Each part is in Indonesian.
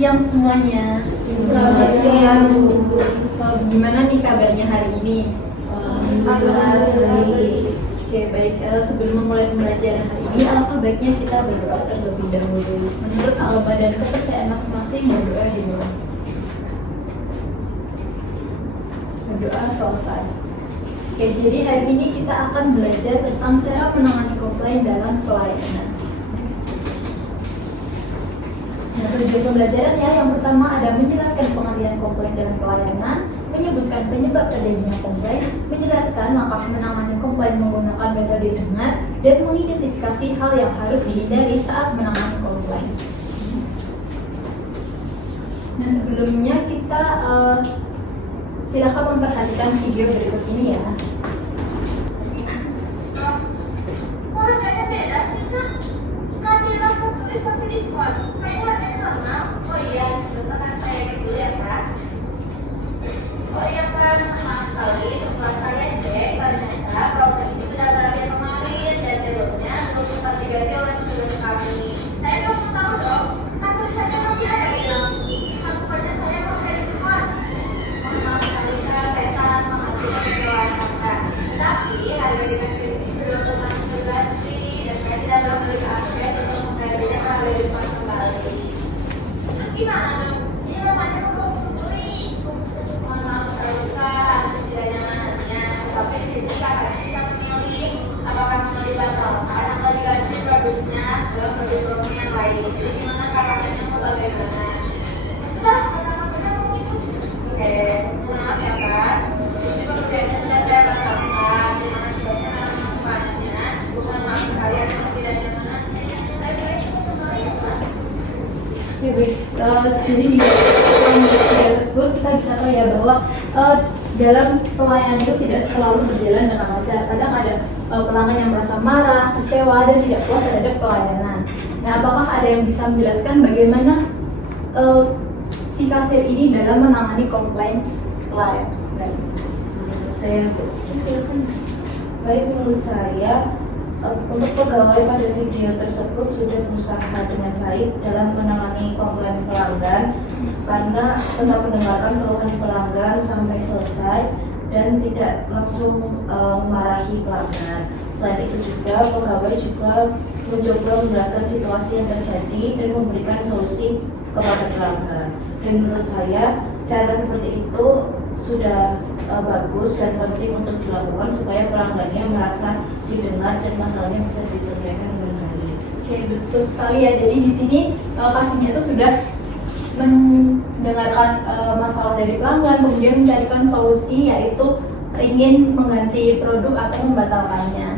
siang semuanya. Selamat siang, Bu. Gimana nih kabarnya hari ini? Alhamdulillah. Oke, baik. Sebelum memulai pembelajaran hari ini, alangkah baiknya kita berdoa terlebih dahulu. Menurut agama dan kepercayaan masing-masing, berdoa dulu. Berdoa selesai. Oke, jadi hari ini kita akan belajar tentang cara menangani komplain dalam pelayanan. Nah, tujuan pembelajarannya yang pertama ada menjelaskan pengertian komplain dalam pelayanan, menyebutkan penyebab terjadinya komplain, menjelaskan langkah menangani komplain menggunakan metode dengar, dan mengidentifikasi hal yang harus dihindari saat menangani komplain. Nah, sebelumnya kita silakan memperhatikan video berikut ini ya. Kok ada beda sih, Kak? Kan dia langsung tulis pasti diskon. Kayaknya harganya sama. Oh iya, sebentar kan saya dulu ya, Kak. Oh iya, Kak. Maaf sekali, setelah saya cek, ternyata program ini sudah berakhir kemarin dan jalurnya untuk sempat diganti oleh petugas kami. Saya mau tahu dong, kan tulisannya masih ada bilang. Bukannya saya mau ada diskon. Maaf sekali, Kak. Saya sangat mengerti kesalahan Kakak. Tapi harga dengan kredit sudah otomatis berganti dan saya tidak tahu balik akses untuk menggantinya ke harga diskon kembali. Terus gimana dong? Ini namanya mengumpuli. Mohon maaf sekali, Kak. Tidak nyamanannya. Tapi di sini kakaknya tidak memilih apakah mau dibatalkan atau diganti produknya ke produk promo yang lain. Jadi gimana kakaknya mau bagaimana? Sudah, kakaknya mau gitu. Oke, maaf ya, Kak. Jadi pekerjaannya sudah saya batalkan. Terima kasih banyak atas manfaatnya. Bukan maaf kalian yang tidak nyaman. Baik-baik, kita kembali ya, Pak. Ya baik, jadi di video tersebut kita bisa tahu ya bahwa dalam pelayanan itu tidak selalu berjalan dengan lancar. Kadang ada pelanggan yang merasa marah, kecewa, dan tidak puas terhadap pelayanan. Nah, apakah ada yang bisa menjelaskan bagaimana si kasir ini dalam menangani komplain klien? Saya baik, menurut saya untuk pegawai pada video tersebut sudah berusaha dengan baik dalam menangani komplain pelanggan karena tetap mendengarkan keluhan pelanggan sampai selesai dan tidak langsung memarahi pelanggan. Selain itu juga pegawai juga mencoba menjelaskan situasi yang terjadi dan memberikan solusi kepada pelanggan. Dan menurut saya cara seperti itu sudah bagus dan penting untuk dilakukan supaya pelanggannya merasa didengar dan masalahnya bisa diselesaikan dengan baik. Oke, betul sekali ya. Jadi di sini kasirnya itu sudah mendengarkan masalah dari pelanggan, kemudian mencarikan solusi, yaitu ingin mengganti produk atau membatalkannya.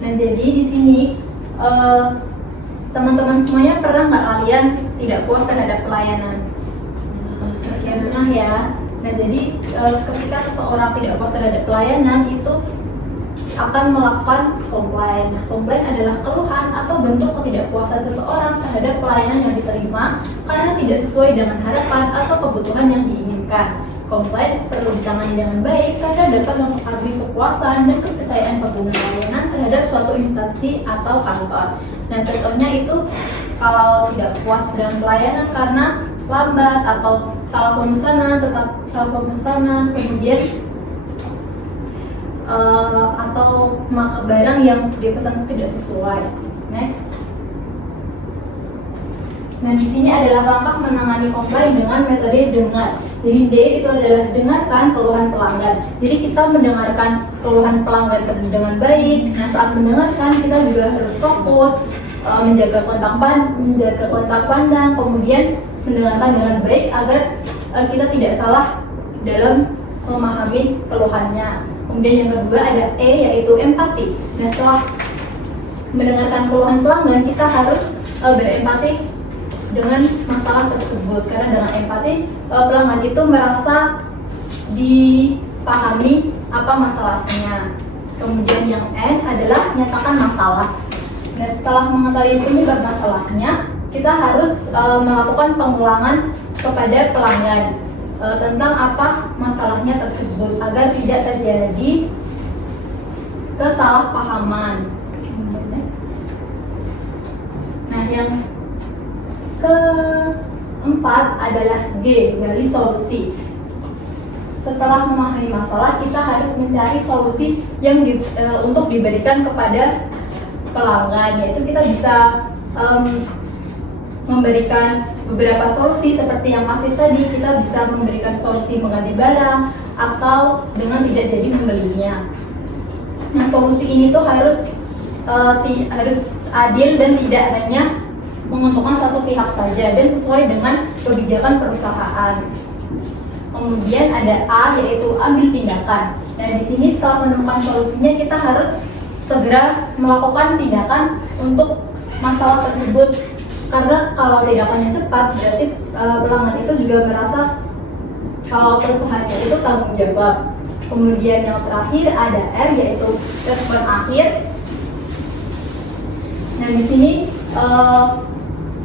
Nah, jadi di sini teman-teman semuanya pernah nggak kalian tidak puas terhadap pelayanan? Ya pernah ya. Nah, jadi ketika seseorang tidak puas terhadap pelayanan itu akan melakukan komplain. Nah, komplain adalah keluhan atau bentuk ketidakpuasan seseorang terhadap pelayanan yang diterima karena tidak sesuai dengan harapan atau kebutuhan yang diinginkan. Komplain perlu ditangani dengan baik karena dapat mempengaruhi kepuasan dan kepercayaan pengguna pelayanan terhadap suatu instansi atau kantor. Nah, contohnya itu kalau tidak puas dengan pelayanan karena lambat atau salah pemesanan, kemudian atau barang yang dipesan tidak sesuai. Next. Nah, di sini adalah langkah menangani komplain dengan metode dengar. Jadi D itu adalah dengarkan keluhan pelanggan. Jadi kita mendengarkan keluhan pelanggan dengan baik. Nah, saat mendengarkan kita juga harus fokus, menjaga kontak pandang, kemudian mendengarkan dengan baik agar kita tidak salah dalam memahami keluhannya. Kemudian yang kedua ada E, yaitu empati. Nah, setelah mendengarkan keluhan pelanggan, kita harus berempati dengan masalah tersebut, karena dengan empati pelanggan itu merasa dipahami apa masalahnya. Kemudian yang N adalah nyatakan masalah. Nah, setelah mengetahui penyebab masalahnya, kita harus melakukan pengulangan kepada pelanggan tentang apa masalahnya tersebut agar tidak terjadi kesalahpahaman. Nah, yang Keempat adalah G, gali solusi. Setelah memahami masalah, kita harus mencari solusi yang untuk diberikan kepada pelanggan, yaitu kita bisa memberikan beberapa solusi seperti yang masih tadi. Kita bisa memberikan solusi mengganti barang atau dengan tidak jadi membelinya. Nah, solusi ini tuh harus adil dan tidak hanya menguntungkan satu pihak saja dan sesuai dengan kebijakan perusahaan. Kemudian ada A, yaitu ambil tindakan. Nah, di sini setelah menemukan solusinya, kita harus segera melakukan tindakan untuk masalah tersebut. Karena kalau tindakannya cepat, berarti pelanggan itu juga merasa kalau perusahaannya itu tanggung jawab. Kemudian yang terakhir ada R, yaitu respon akhir. Nah, di sini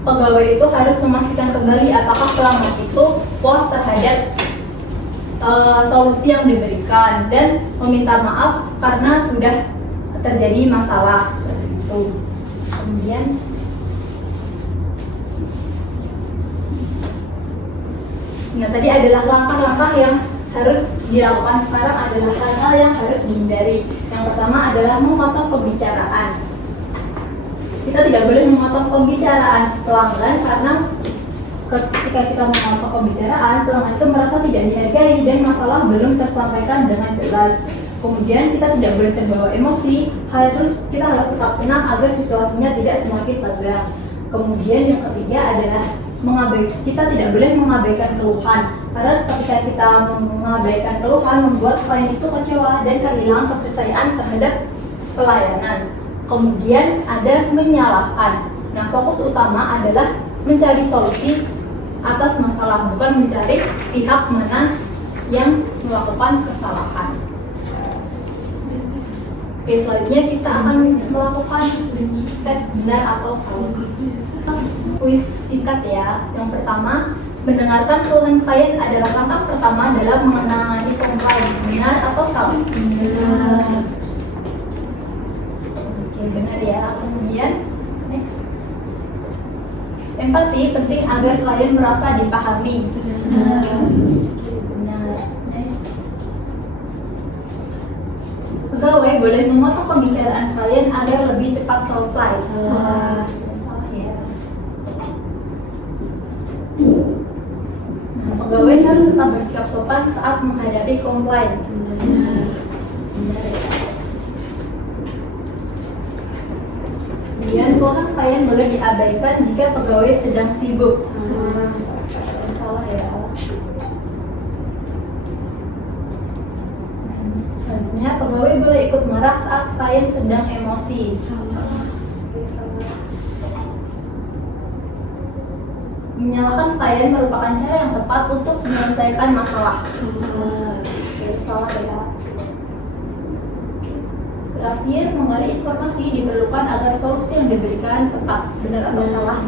pegawai itu harus memastikan kembali apakah pelanggan itu puas terhadap solusi yang diberikan dan meminta maaf karena sudah terjadi masalah seperti itu. Kemudian nah, tadi adalah langkah-langkah yang harus dilakukan. Sekarang adalah hal-hal yang harus dihindari. Yang pertama adalah memotong pembicaraan. Kita tidak boleh memotong pembicaraan pelanggan karena ketika kita memotong pembicaraan, pelanggan itu merasa tidak dihargai dan masalah belum tersampaikan dengan jelas. Kemudian kita tidak boleh terbawa emosi, kita harus tetap tenang agar situasinya tidak semakin tegang. Kemudian yang ketiga adalah kita tidak boleh mengabaikan keluhan, karena ketika kita mengabaikan keluhan membuat klien itu kecewa dan kehilangan kepercayaan terhadap pelayanan. Kemudian ada menyalahkan. Nah, fokus utama adalah mencari solusi atas masalah, bukan mencari pihak mana yang melakukan kesalahan. Oke, selanjutnya kita akan melakukan tes benar atau salah. Kuis singkat ya. Yang pertama, mendengarkan keluhan klien adalah langkah pertama dalam menangani komplain. Benar atau salah? Benar. Oke, benar ya. Kemudian next. Empati penting agar klien merasa dipahami. Benar. Benar. Next. Pegawai boleh memotong pembicaraan klien agar lebih cepat selesai. Salah. Salah ya. Nah, pegawai harus tetap bersikap sopan saat menghadapi komplain. Benar. Benar ya. Kemudian keluhan klien boleh diabaikan jika pegawai sedang sibuk. Salah ya. Selanjutnya, pegawai boleh ikut marah saat klien sedang emosi. Menyalahkan klien merupakan cara yang tepat untuk menyelesaikan masalah. Salah ya. Terakhir, menggali informasi diperlukan agar solusi yang diberikan tepat. Benar atau salah?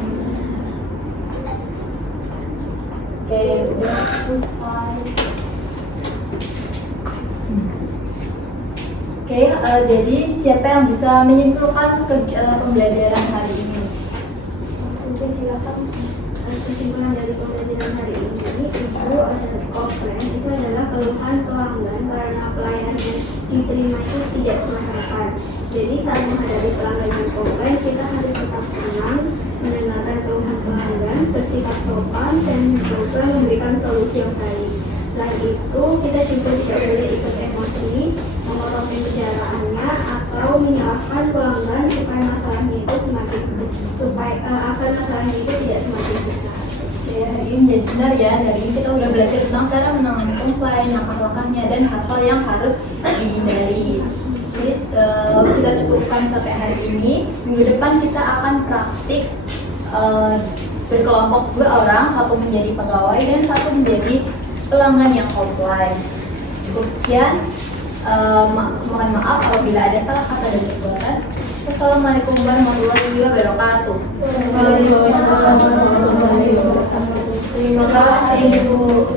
Oke, udah selesai. Oke, jadi siapa yang bisa menyimpulkan pembelajaran hari ini? Oke, silakan. Kesimpulan dari pembelajaran hari ini itu adalah komplain itu adalah keluhan pelanggan karena pelayanan yang diterima itu tidak sesuai harapan. Jadi saat menghadapi pelanggan yang komplain, kita harus tetap tenang, mendengarkan keluhan pelanggan, bersikap sopan, dan mencoba memberikan solusi yang baik. Selain itu, kita juga tidak boleh ikut emosi, memotong pembicaraannya, atau menyalahkan pelanggan supaya masalahnya itu tidak semakin besar. Ya, hari ini jadi benar ya. Hari ini kita udah belajar tentang cara menangani komplain, langkah-langkahnya, dan hal-hal yang harus dihindari. Jadi kita cukupkan sampai hari ini. Minggu depan kita akan praktik berkelompok 2 orang, satu menjadi pegawai dan satu menjadi pelanggan yang komplain. Cukup sekian. Mohon maaf apabila ada salah kata dan perbuatan. Assalamualaikum warahmatullahi wabarakatuh. Waalaikumsalam warahmatullahi wabarakatuh. Terima kasih, Bu.